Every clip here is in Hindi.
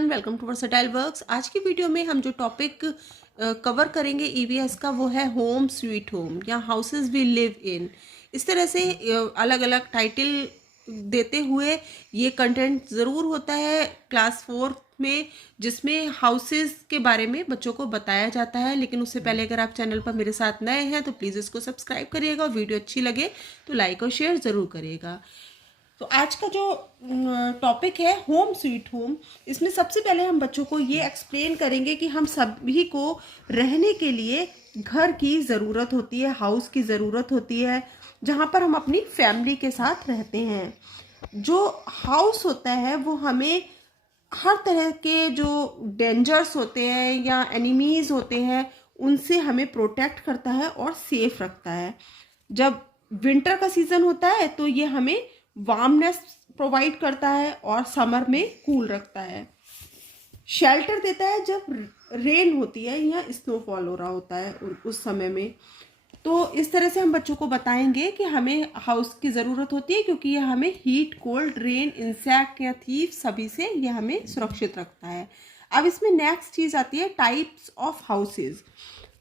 Everyone, welcome to Versatile Works. आज की वीडियो में हम जो टॉपिक कवर करेंगे ईवीएस का वो है होम स्वीट होम या हाउसेस वी लिव इन। इस तरह से अलग अलग टाइटल देते हुए ये कंटेंट ज़रूर होता है क्लास 4 में, जिसमें हाउसेस के बारे में बच्चों को बताया जाता है। लेकिन उससे पहले अगर आप चैनल पर मेरे साथ नए हैं तो प्लीज़ इसको सब्सक्राइब करिएगा और वीडियो अच्छी लगे तो लाइक और शेयर ज़रूर करिएगा। तो आज का जो टॉपिक है होम स्वीट होम, इसमें सबसे पहले हम बच्चों को ये एक्सप्लेन करेंगे कि हम सभी को रहने के लिए घर की ज़रूरत होती है, हाउस की ज़रूरत होती है, जहाँ पर हम अपनी फैमिली के साथ रहते हैं। जो हाउस होता है वो हमें हर तरह के जो डेंजर्स होते हैं या एनिमीज़ होते हैं उनसे हमें प्रोटेक्ट करता है और सेफ रखता है। जब विंटर का सीज़न होता है तो ये हमें वार्मनेस प्रोवाइड करता है और समर में कूल रखता है। शेल्टर देता है जब रेन होती है या स्नोफॉल हो रहा होता है उस समय में। तो इस तरह से हम बच्चों को बताएंगे कि हमें हाउस की ज़रूरत होती है, क्योंकि यह हमें हीट, कोल्ड, रेन, इंसेक्ट या थीव सभी से यह हमें सुरक्षित रखता है। अब इसमें नेक्स्ट चीज़ आती है टाइप्स ऑफ हाउसेज।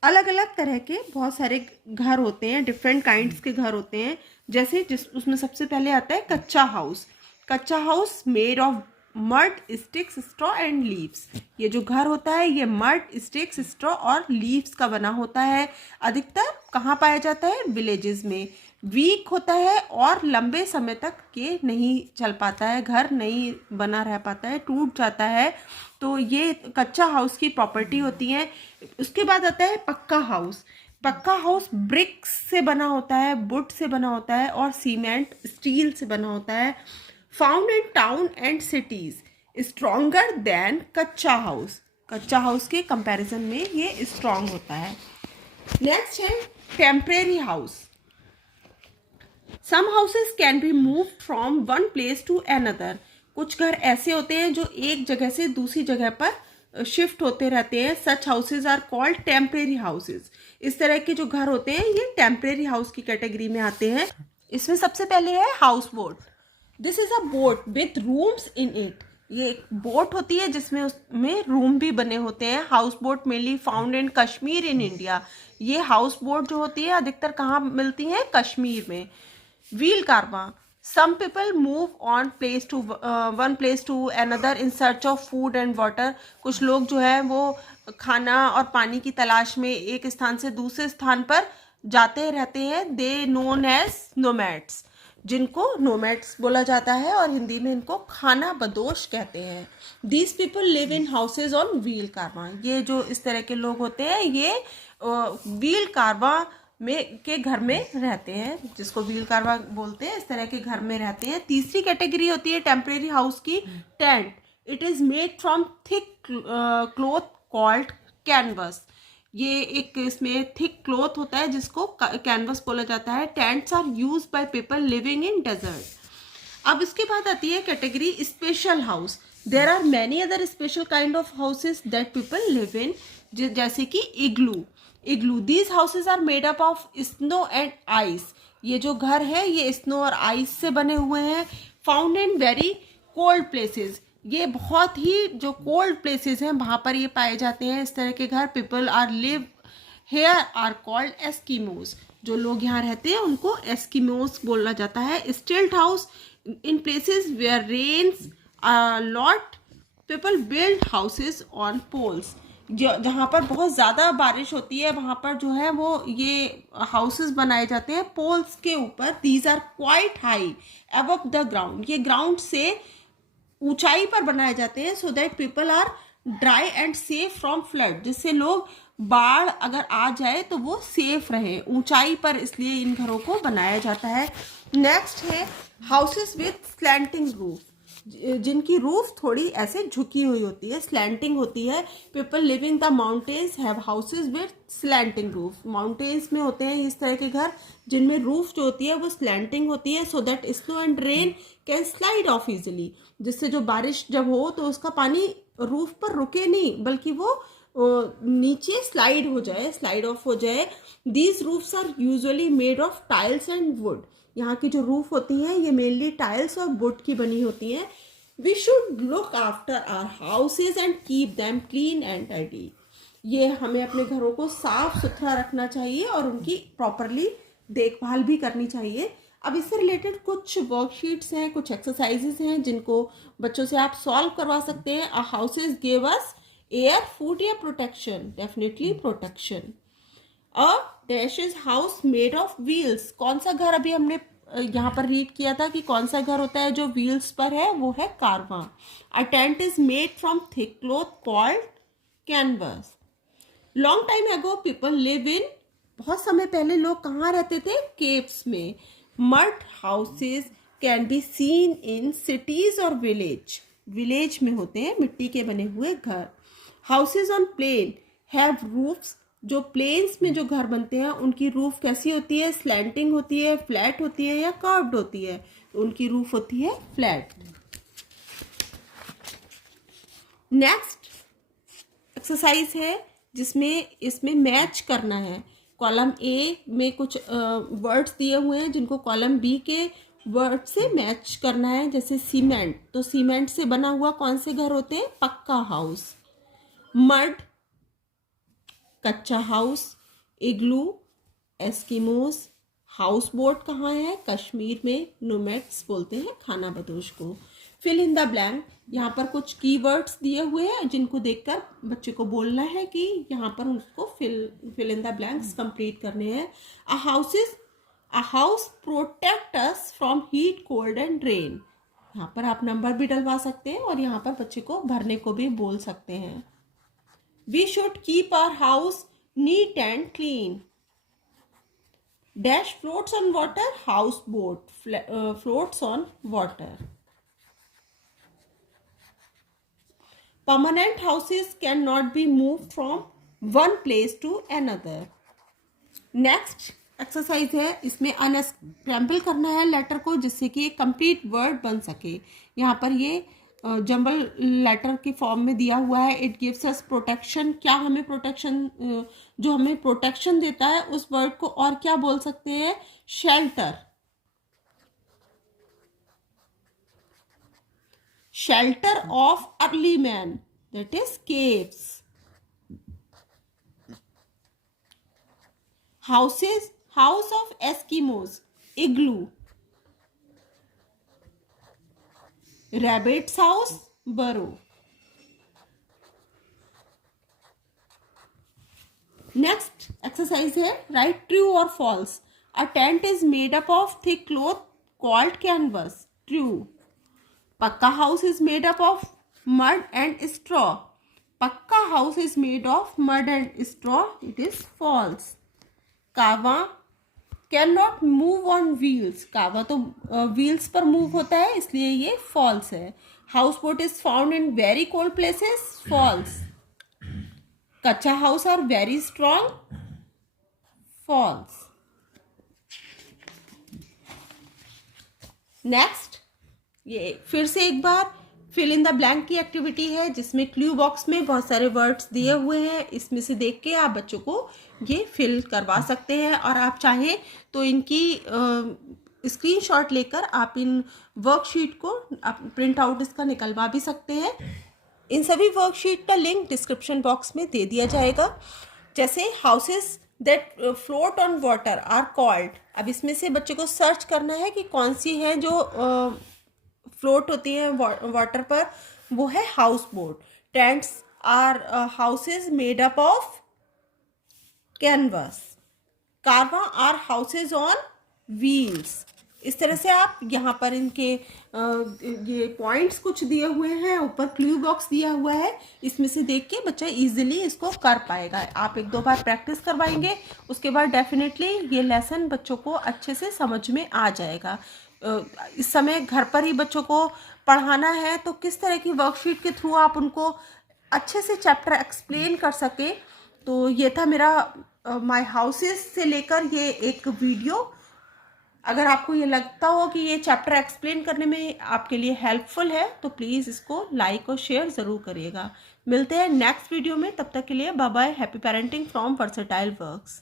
अलग अलग तरह के बहुत सारे घर होते हैं, डिफरेंट काइंड्स के घर होते हैं। जैसे उसमें सबसे पहले आता है कच्चा हाउस। कच्चा house made of mud, sticks, straw and leaves. ये जो घर होता है ये मड, स्टिक्स, स्ट्रॉ और लीव्स का बना होता है। अधिकतर कहाँ पाया जाता है? विलेजेस में। वीक होता है और लंबे समय तक के नहीं चल पाता है, घर नहीं बना रह पाता है, टूट जाता है। तो ये कच्चा हाउस की प्रॉपर्टी होती है। उसके बाद आता है पक्का हाउस। पक्का हाउस ब्रिक्स से बना होता है, वुड से बना होता है और सीमेंट, स्टील से बना होता है। Found in town and cities, stronger than kachcha house. कच्चा हाउस के कंपैरिजन में ये स्ट्रॉन्ग होता है। नेक्स्ट है temporary house. Some houses can be moved from one place to another. कुछ घर ऐसे होते हैं जो एक जगह से दूसरी जगह पर शिफ्ट होते रहते हैं। Such houses are called temporary houses. इस तरह के जो घर होते हैं ये टेम्परेरी हाउस की कैटेगरी में आते हैं। इसमें सबसे पहले है house boat. This is a boat with rooms in it. ये एक बोट होती है जिसमें उसमें रूम भी बने होते हैं। House boat mainly found in Kashmir in India. ये हाउस बोट जो होती है अधिकतर कहाँ मिलती है? कश्मीर में। व्हील कारवा। Some people move on one place to another in search of food and water. कुछ लोग जो है वो खाना और पानी की तलाश में एक स्थान से दूसरे स्थान पर जाते रहते हैं। They known as nomads, जिनको nomads बोला जाता है और हिंदी में इनको खाना बदोश कहते हैं। These people live in houses on wheel कारवा। ये जो इस तरह के लोग होते हैं ये व्हील कारवा के घर में रहते हैं, जिसको व्हील कारवा बोलते हैं। इस तरह के घर में रहते हैं। तीसरी कैटेगरी होती है टेम्परेरी हाउस की, tent. It is made from thick cloth called canvas. ये एक इसमें थिक क्लॉथ होता है जिसको कैनवस बोला जाता है। Tents are used by people living in desert. अब इसके बाद आती है category special house. There are many other special kind of houses that people live in, जैसे कि igloo. Igloo, these houses are made up of snow and ice. ये जो घर है ये स्नो और आइस से बने हुए हैं। Found in very cold places. ये बहुत ही जो कोल्ड प्लेसेस हैं वहाँ पर ये पाए जाते हैं इस तरह के घर। People are live here are called Eskimos. जो लोग यहाँ रहते हैं उनको एस्किमोस बोला जाता है। Stilt house, in places where rains lot people build houses on poles. जहाँ पर बहुत ज़्यादा बारिश होती है वहाँ पर जो है वो ये हाउसेस बनाए जाते हैं पोल्स के ऊपर। These are quite high above the ground. ये ग्राउंड से ऊंचाई पर बनाए जाते हैं so that people are dry and safe from flood, जिससे लोग बाढ़ अगर आ जाए तो वो सेफ रहे। ऊंचाई पर इसलिए इन घरों को बनाया जाता है। नेक्स्ट है हाउसेस विथ स्लैंटिंग रूफ, जिनकी रूफ थोड़ी ऐसे झुकी हुई होती है, स्लैंटिंग होती है। People living the mountains have houses with slanting roof. Mountains में होते हैं इस तरह के घर जिनमें रूफ जो होती है वो स्लैंटिंग होती है, so that snow and rain can slide of easily. जिससे जो बारिश जब हो तो उसका पानी रूफ पर रुके नहीं बल्कि वो नीचे स्लाइड हो जाए, स्लाइड ऑफ हो जाए। These roofs are usually made of tiles and wood. यहाँ की जो रूफ होती हैं ये मेनली टाइल्स और वुड की बनी होती हैं। We should look after our houses and keep them clean and tidy. ये हमें अपने घरों को साफ सुथरा रखना चाहिए और उनकी प्रॉपरली देखभाल भी करनी चाहिए। अब इससे रिलेटेड कुछ वर्कशीट्स हैं, कुछ एक्सरसाइजेस हैं जिनको बच्चों से आप सॉल्व करवा सकते हैं। A houses give us air, food या protection? Definitely protection. A dash is house made of wheels. कौन सा घर अभी हमने यहाँ पर रीड किया था कि कौन सा घर होता है जो व्हील्स पर है? वो है caravan. A tent is made from thick cloth called canvas. Long time ago people live in, बहुत समय पहले लोग कहाँ रहते थे? केव्स में। Mud houses can be seen in cities और विलेज। विलेज में होते हैं मिट्टी के बने हुए घर। Houses on plain have roofs. जो प्लेन्स में जो घर बनते हैं उनकी रूफ कैसी होती है? स्लैंटिंग होती है, फ्लैट होती है या कर्व्ड होती है? तो उनकी रूफ होती है फ्लैट। नेक्स्ट एक्सरसाइज है जिसमें इसमें मैच करना है। कॉलम ए में कुछ वर्ड्स दिए हुए हैं जिनको कॉलम बी के वर्ड से मैच करना है। जैसे सीमेंट, तो सीमेंट से बना हुआ कौन से घर होते हैं? पक्का हाउस। मड, कच्चा हाउस। इग्लू, एस्किमोस। हाउस बोट कहाँ है? कश्मीर में नोमैड्स बोलते हैं खाना बदोश को। फिल इन द ब्लैंक, यहाँ पर कुछ कीवर्ड्स दिए हुए हैं जिनको देखकर बच्चे को बोलना है कि यहाँ पर उनको fill in the blanks complete करने हैं। A house protect us from heat, cold and rain. यहाँ पर आप नंबर भी डलवा सकते हैं और यहाँ पर बच्चे को भरने को भी बोल सकते हैं। We should keep our house neat and clean. Dash floats on water, houseboat floats on water. Permanent houses cannot be moved from one place to another. Next exercise है, इसमें अनस्क्रैम्बल करना है लेटर को जिससे कि एक कंप्लीट वर्ड बन सके। यहाँ पर ये जंबल लेटर के फॉर्म में दिया हुआ है। It gives us protection. क्या हमें प्रोटेक्शन, जो हमें प्रोटेक्शन देता है उस वर्ड को और क्या बोल सकते हैं? Shelter. Shelter of early man, that is caves. Houses, house of Eskimos, igloo. Rabbits house, burrow. Next exercise है राइट ट्रू और false. A tent is made up of thick cloth called canvas. True. Pucca house is made up of mud and straw. Pucca house is made of mud and straw, it is false. कावा can not move on wheels. कावा तो व्हील्स पर मूव होता है इसलिए ये फॉल्स है। House boat is found in very cold places, false. Kutcha house are very strong, false. Next ये फिर से एक बार फिल इन द ब्लैंक की एक्टिविटी है जिसमें क्लू बॉक्स में बहुत सारे वर्ड्स दिए हुए हैं। इसमें से देख के आप बच्चों को ये फिल करवा सकते हैं और आप चाहें तो इनकी स्क्रीनशॉट लेकर आप इन वर्कशीट को प्रिंट आउट इसका निकलवा भी सकते हैं। इन सभी वर्कशीट का लिंक डिस्क्रिप्शन बॉक्स में दे दिया जाएगा। जैसे houses that float on water are called. अब इसमें से बच्चे को सर्च करना है कि कौन सी है जो फ्लोट होती है वाटर पर, वो है house boat. Tents are houses made up of canvas. Caravan are houses on wheels. इस तरह से आप यहाँ पर इनके ये पॉइंट्स कुछ दिए हुए हैं, ऊपर क्लू बॉक्स दिया हुआ है, इसमें से देख के बच्चा इजीली इसको कर पाएगा। आप एक दो बार प्रैक्टिस करवाएंगे उसके बाद डेफिनेटली ये लेसन बच्चों को अच्छे से समझ में आ जाएगा। इस समय घर पर ही बच्चों को पढ़ाना है तो किस तरह की वर्कशीट के थ्रू आप उनको अच्छे से चैप्टर एक्सप्लेन कर सके। तो ये था मेरा माय हाउसेस से लेकर ये एक वीडियो। अगर आपको ये लगता हो कि ये चैप्टर एक्सप्लेन करने में आपके लिए हेल्पफुल है तो प्लीज़ इसको लाइक और शेयर ज़रूर करिएगा। मिलते हैं नेक्स्ट वीडियो में, तब तक के लिए bye bye. Happy parenting from Versatile works.